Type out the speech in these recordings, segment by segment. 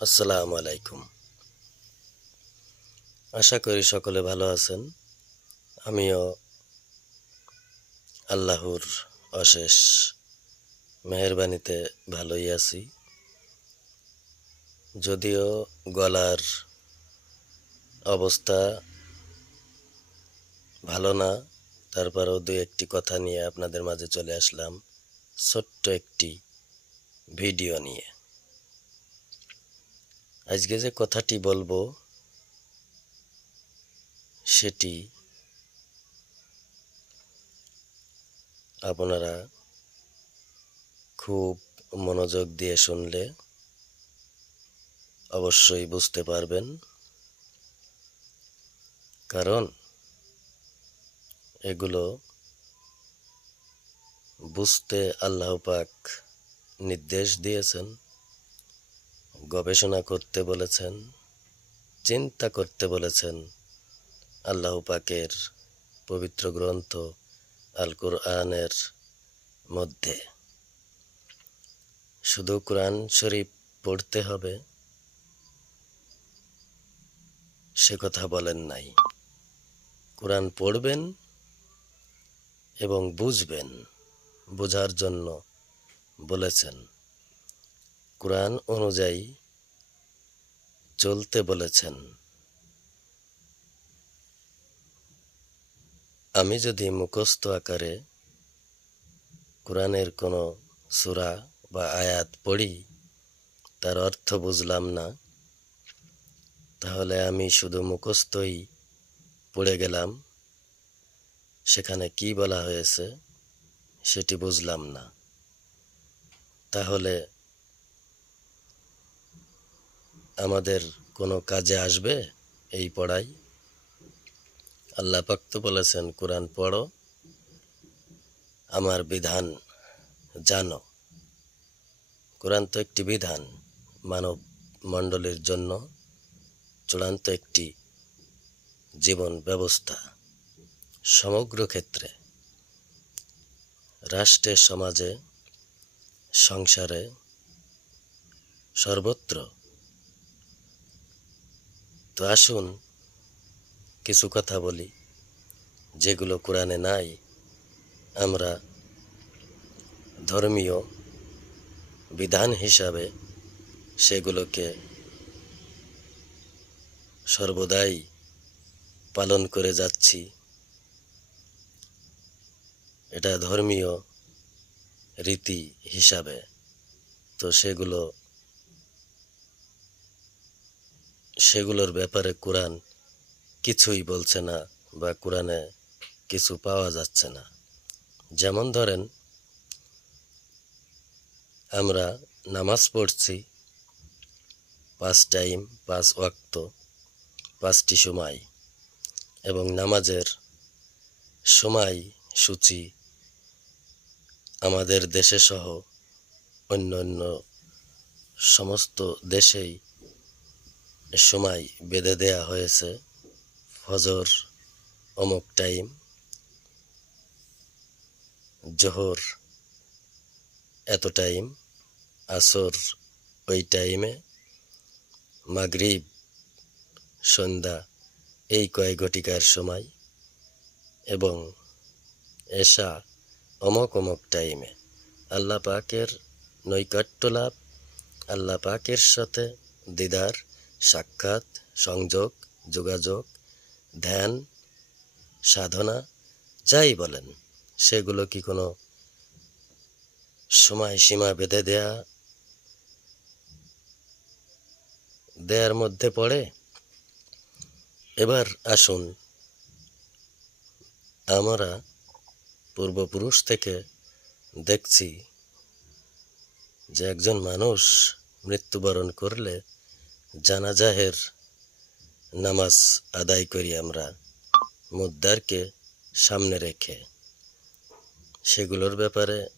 আসসালামু আলাইকুম। আশা করি সকলে ভালো আছেন। আমিও আল্লাহর অশেষ মেহরবানিতে ভালোই আছি। যদিও গলার অবস্থা ভালো না, তারপরেও দু একটি কথা নিয়ে আপনাদের মাঝে চলে আসলাম। ছোট্ট একটি ভিডিও নিয়ে। আজকে যে কথাটি বলব, সেটি আপনারা খুব মনোযোগ দিয়ে শুনলে অবশ্যই বুঝতে পারবেন। কারণ এগুলো বুঝতে আল্লাহ পাক নির্দেশ দিয়েছেন। গবেষণা করতে বলেছেন, চিন্তা করতে বলেছেন আল্লাহ পাকের পবিত্র গ্রন্থ আল কোরআনের মধ্যে। শুধু কোরআন শরীফ পড়তে হবে? সে কথা বলেন নাই। কোরআন পড়বেন এবং বুঝবেন, বোঝার জন্য বলেছেন। কোরআন অনুযায়ী চলতে বলেছেন। আমি যদি মুখস্থ আকারে কোরআনের কোনো সূরা বা আয়াত পড়ি, তার অর্থ বুঝলাম না, তাহলে আমি শুধু মুখস্থই পড়ে গেলাম, সেখানে কি বলা হয়েছে সেটি বুঝলাম না। তাহলে আমাদের কোনো কাজে আসবে এই পড়াই। আল্লাহ পাক তো বলেছেন, কোরআন পড়ো, আমার বিধান জানো। কোরআন তো একটি বিধান মানব মণ্ডলীর জন্য চূড়ান্ত একটি জীবন ব্যবস্থা সমগ্র ক্ষেত্রে। রাষ্ট্রে, সমাজে, সংসারে সর্বত্র তো আসুন কিছু কথা বলি, যেগুলো কোরআনে নাই। আমরা ধর্মীয় বিধান হিসাবে সেগুলোকে সর্বদাই পালন করে যাচ্ছি। এটা ধর্মীয় রীতি হিসাবে। তো সেগুলো সেগুলোর ব্যাপারে কোরআন কিছুই বলছে না বা কোরআনে কিছু পাওয়া যাচ্ছে না। যেমন ধরেন, আমরা নামাজ পড়ছি পাঁচ টাইম, পাঁচ ওয়াক্ত, পাঁচটি সময় এবং নামাজের সময় সূচি আমাদের দেশে সহ অন্য অন্য সমস্ত দেশেই সময় বেঁধে দেয়া হয়েছে ফজর অমুক টাইম, জোহর এত টাইম, আসর ওই টাইমে, মাগরিব, সন্ধ্যা এই কয় ঘটিকার সময় এবং এশা অমক অমক টাইমে। আল্লাহ পাকের নৈকট্য লাভ, আল্লাহ পাকের সাথে দিদার সাক্ষাৎ, সংযোগ, যোগাযোগ, ধ্যান, সাধনা, যাই বলেন, সেগুলো কি কোনো সময় সীমা বেঁধে দেয়া, দেয়ার মধ্যে পড়ে? এবার আসুন, আমরা পূর্বপুরুষ থেকে দেখছি যে একজন মানুষ মৃত্যুবরণ করলে জানাজাহের নামাজ আদায় করি আমরা মুদ্দারকে সামনে রেখে। সেগুলোর ব্যাপারে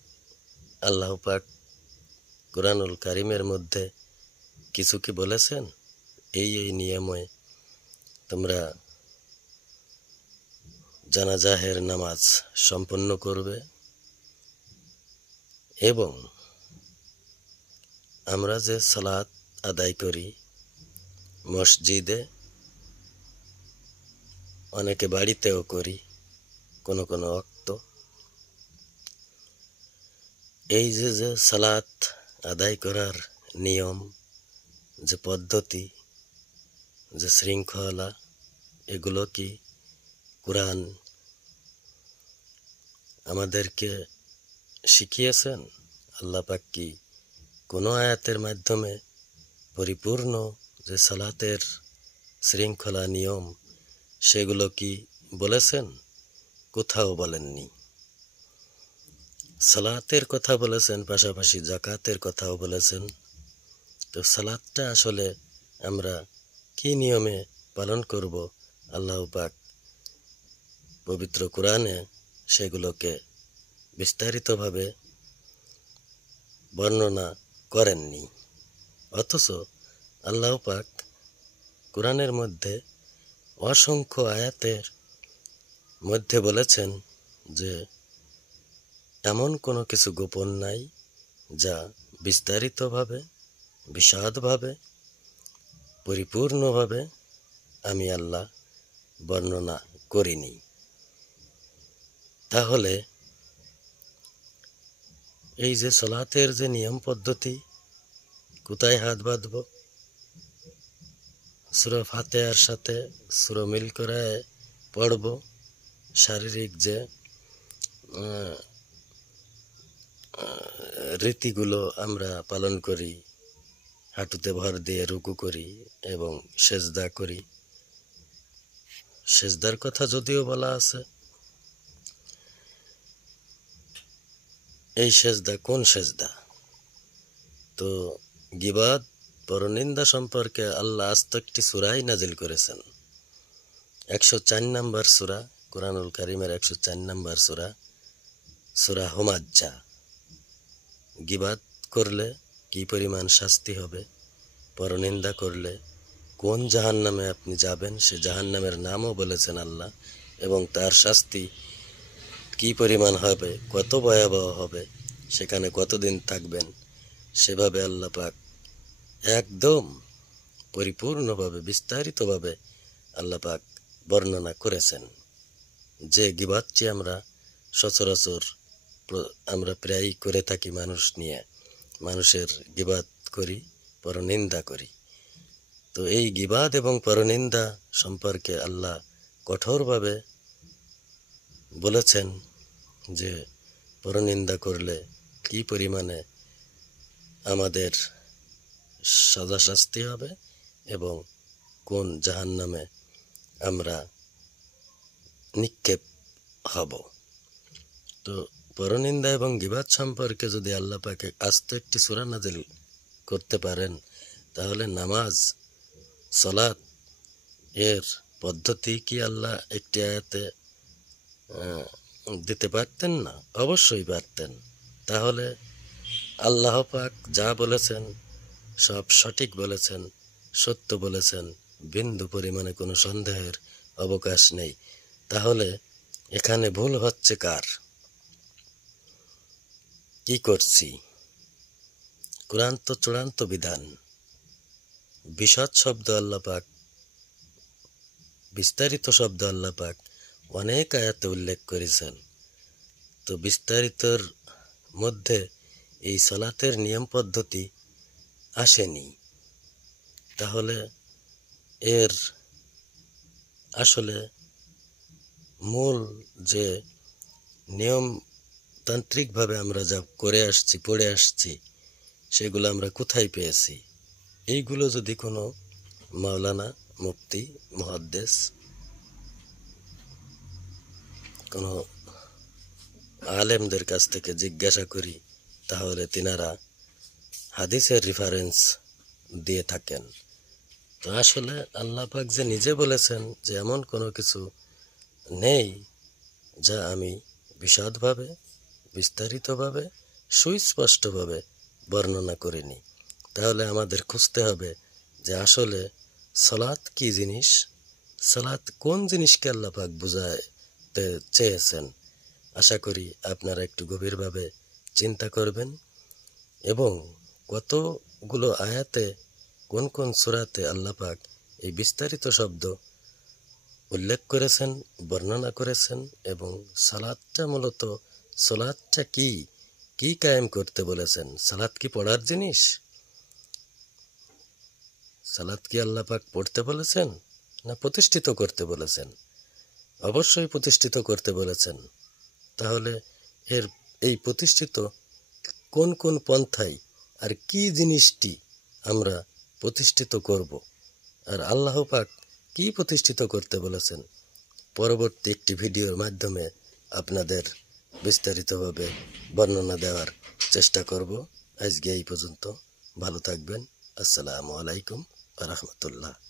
আল্লাহ পাক কোরআনুল কারিমের মধ্যে কিছু কি বলেছেন? এই এই নিয়মে তোমরা জানাজাহের নামাজ সম্পন্ন করবে এবং আমরা যে সালাত আদায় করি মসজিদে অনেকে বাড়িতেও করি, কোনো কোনো অক্ত এই যে যে সালাত আদায় করার নিয়ম, যে পদ্ধতি, যে শৃঙ্খলা, এগুলো কি কোরআন আমাদেরকে শিখিয়েছেন? আল্লাহ পাক কি কোনো আয়াতের মাধ্যমে পরিপূর্ণ যে সালাতের শৃঙ্খলা, নিয়ম, সেগুলো কি বলেছেন? কোথাও বলেননি। সালাতের কথা বলেছেন, পাশাপাশি জাকাতের কথাও বলেছেন। তো সালাদটা আসলে আমরা কি নিয়মে পালন করব? আল্লাহ পাক পবিত্র কোরআনে সেগুলোকে বিস্তারিতভাবে বর্ণনা করেননি। অথচ আল্লাহ পাক কোরআনের মধ্যে অসংখ্য আয়াতের মধ্যে বলেছেন যে এমন কোনো কিছু গোপন নাই যা বিস্তারিতভাবে, বিশদভাবে, পরিপূর্ণভাবে আমি আল্লাহ বর্ণনা করিনি। তাহলে এই যে সলাতের যে নিয়ম পদ্ধতি, কোথায় হাত বাঁধব? সুরা ফাতেহার সাথে সুরা মিল করে পড়ব, শারীরিক যে রীতিগুলো আমরা পালন করি, হাঁটুতে ভর দিয়ে রুকু করি এবং সেজদা করি। সেজদার কথা যদিও বলা আছে, এই সেজদা কোন সেজদা? তো গিবাদ পরনিন্দা সম্পর্কে আল্লাহ আস্ত একটি সুরাই নাজিল করেছেন। একশো চার নম্বর সুরা, কোরআনুল করিমের একশো চার নম্বর সুরা সুরা হোমাজ্জা। গিবাদ করলে কি পরিমাণ শাস্তি হবে? পরনিন্দা করলে কোন জাহান্নামে আপনি যাবেন? সে জাহান্নামের নামও বলেছেন আল্লাহ। এবং তার শাস্তি কি পরিমাণ হবে? কত ভয়াবহ হবে? সেখানে কতদিন থাকবেন? সেভাবে আল্লাহ পাক একদম পরিপূর্ণভাবে, বিস্তারিতভাবে আল্লাহ পাক বর্ণনা করেছেন। যে গিবাদটি আমরা সচরাচর আমরা প্রায়ই করে থাকি মানুষ নিয়ে। মানুষের গিবাদ করি, পরনিন্দা করি। তো এই গিবাদ এবং পরনিন্দা সম্পর্কে আল্লাহ কঠোরভাবে বলেছেন যে, পরনিন্দা করলে কি পরিমাণে আমাদের সাজা শাস্তি হবে এবং কোন জাহান্নামে আমরা নিক্ষেপ হব। তো পরনিন্দা এবং গিবাদ সম্পর্কে যদি আল্লাহ পাকে আস্ত একটি সুরা নাজিল করতে পারেন, তাহলে নামাজ সলাৎ এর পদ্ধতি কি আল্লাহ একটি আয়াতে দিতে পারতেন না? অবশ্যই পারতেন। তাহলে আল্লাহ পাক যা বলেছেন সব সঠিক বলেছেন, সত্য বলেছেন, বিন্দু পরিমাণে কোনো সন্দেহের অবকাশ নেই। তাহলে এখানে ভুল হচ্ছে কার? কি করছি? কোরআন চূড়ান্ত বিধান। বিশদ শব্দ আল্লাপাক, বিস্তারিত শব্দ আল্লাহ পাক অনেক আয়াতে উল্লেখ করেছেন। তো বিস্তারিতর মধ্যে এই সলাতের নিয়ম পদ্ধতি আসেনি। তাহলে এর আসলে মূল যে নিয়মতান্ত্রিকভাবে আমরা যা করে আসছি, পড়ে আসছি, সেগুলো আমরা কোথায় পেয়েছি? এইগুলো যদি কোনো মাওলানা, মুফতি মহাদ্দেশ কোনো আলেমদের কাছ থেকে জিজ্ঞাসা করি, তাহলে তিনারা হাদিসের রেফারেন্স দিয়ে থাকেন। তো আসলে আল্লাহ পাক যে নিজে বলেছেন যে এমন কোনো কিছু নেই যা আমি বিশদভাবে, বিস্তারিতভাবে, সুস্পষ্টভাবে বর্ণনা করিনি। তাহলে আমাদের খুঁজতে হবে যে আসলে সলাৎ কি জিনিস? সলাৎ কোন জিনিসকে আল্লাহ পাক বুঝাতে চেয়েছেন? আশা করি আপনারা একটু গভীরভাবে চিন্তা করবেন এবং কতগুলো আয়াতে, কোন কোন সুরাতে আল্লাহ পাক এই বিস্তারিত শব্দ উল্লেখ করেছেন, বর্ণনা করেছেন এবং সালাদটা মূলত সালাদটা কি কি কায়েম করতে বলেছেন? সালাদ কি পড়ার জিনিস? সালাদ কি আল্লাহ পাক পড়তে বলেছেন না প্রতিষ্ঠিত করতে বলেছেন? অবশ্যই প্রতিষ্ঠিত করতে বলেছেন। তাহলে এর এই প্রতিষ্ঠিত কোন কোন পন্থায় আর কি জিনিসটি আমরা প্রতিষ্ঠিত করব? আর আল্লাহ পাক কি প্রতিষ্ঠিত করতে বলেছেন? পরবর্তী একটি ভিডিওর মাধ্যমে আপনাদের বিস্তারিতভাবে বর্ণনা দেওয়ার চেষ্টা করব। আজকে এই পর্যন্ত। ভালো থাকবেন। আসসালামু আলাইকুম রহমতুল্লাহ।